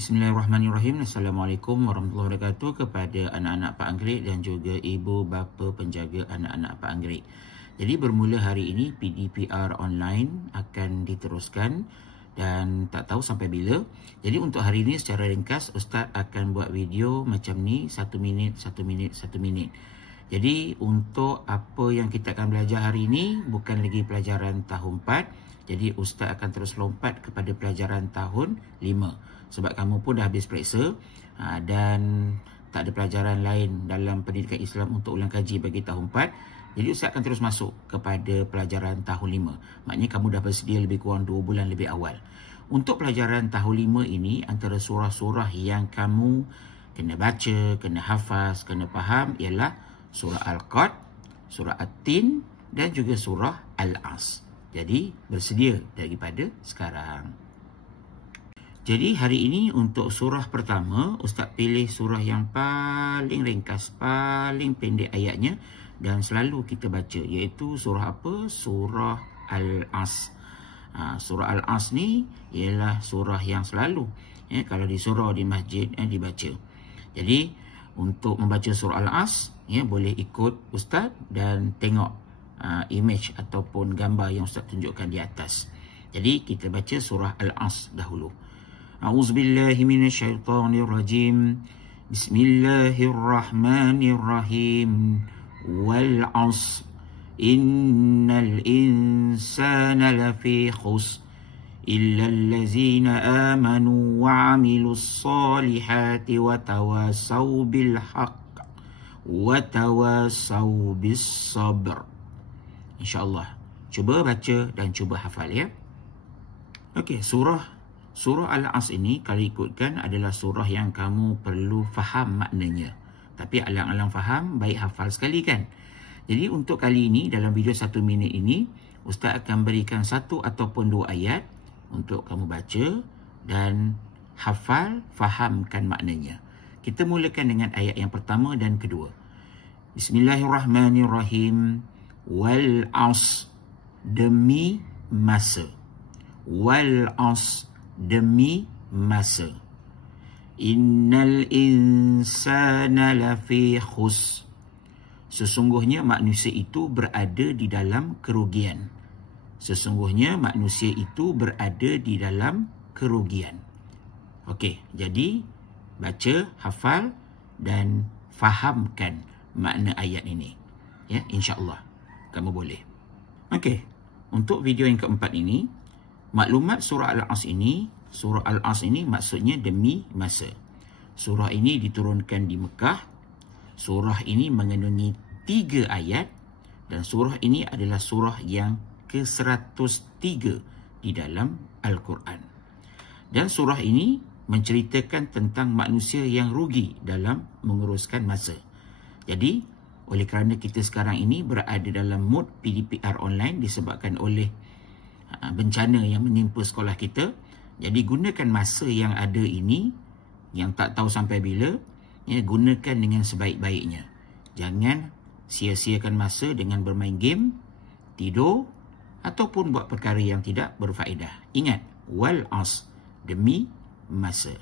Bismillahirrahmanirrahim. Assalamualaikum warahmatullahi wabarakatuh kepada anak-anak Pak Anggerik dan juga ibu bapa penjaga anak-anak Pak Anggerik. Jadi bermula hari ini PDPR online akan diteruskan dan tak tahu sampai bila. Jadi untuk hari ini secara ringkas Ustaz akan buat video macam ni 1 minit, 1 minit, 1 minit. Jadi untuk apa yang kita akan belajar hari ini bukan lagi pelajaran tahun 4. Jadi Ustaz akan terus lompat kepada pelajaran tahun 5. Sebab kamu pun dah habis periksa dan tak ada pelajaran lain dalam pendidikan Islam untuk ulang kaji bagi tahun 4. Jadi Ustaz akan terus masuk kepada pelajaran tahun 5. Maknanya kamu dah bersedia lebih kurang 2 bulan lebih awal. Untuk pelajaran tahun 5 ini, antara surah-surah yang kamu kena baca, kena hafaz, kena faham ialah surah Al-Qad, surah At-Tin dan juga surah Al-As. Jadi bersedia daripada sekarang. Jadi hari ini untuk surah pertama, Ustaz pilih surah yang paling ringkas, paling pendek ayatnya dan selalu kita baca, iaitu surah apa? Surah Al-As. Surah Al-As ni ialah surah yang selalu kalau di surau di masjid dibaca. Jadi untuk membaca surah Al-As boleh ikut Ustaz dan tengok image ataupun gambar yang Ustaz tunjukkan di atas. Jadi kita baca surah Al-As dahulu. A'udzubillahi minasyaitonirrajim. Bismillahirrahmanirrahim. Wal 'asr. Innal insana lafi khusr. Illa allazina amanu wa 'amilus solihati wa tawasaw bil haqq wa tawasaw bis sabr. InsyaAllah. Cuba baca dan cuba hafal ya. Okey, surah Al-As ini kalau ikutkan adalah surah yang kamu perlu faham maknanya. Tapi alang-alang faham, baik hafal sekali kan. Jadi untuk kali ini dalam video 1 minit ini, Ustaz akan berikan 1 ataupun 2 ayat untuk kamu baca dan hafal, fahamkan maknanya. Kita mulakan dengan ayat yang pertama dan kedua. Bismillahirrahmanirrahim. Wal 'asr, demi masa. Wal 'asr, demi masa. Innal insana lafi khusr. Sesungguhnya manusia itu berada di dalam kerugian. Sesungguhnya manusia itu berada di dalam kerugian. Okey, jadi baca, hafal dan fahamkan makna ayat ini. Ya, insya-Allah kamu boleh. Okey, untuk video yang keempat ini, maklumat surah Al-As ini, maksudnya demi masa. Surah ini diturunkan di Mekah. Surah ini mengandungi 3 ayat dan surah ini adalah surah yang ke-103 di dalam Al-Quran. Dan surah ini menceritakan tentang manusia yang rugi dalam menguruskan masa. Jadi, oleh kerana kita sekarang ini berada dalam mood PDPR online disebabkan oleh bencana yang menimpa sekolah kita. Jadi gunakan masa yang ada ini, yang tak tahu sampai bila, gunakan dengan sebaik-baiknya. Jangan sia-siakan masa dengan bermain game, tidur ataupun buat perkara yang tidak berfaedah. Ingat, wal 'asr, demi masa.